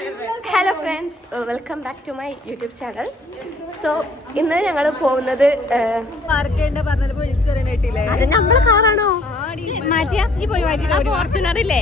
Hello friends, welcome back to my YouTube channel. So ഇന്ന് ഞങ്ങൾ പോകുന്നത് അത് നമ്മളെ കാറാണോ മാറ്റിയ ഈ പോയി മാറ്റിയ ഫോർച്യൂണർ ഇല്ലേ?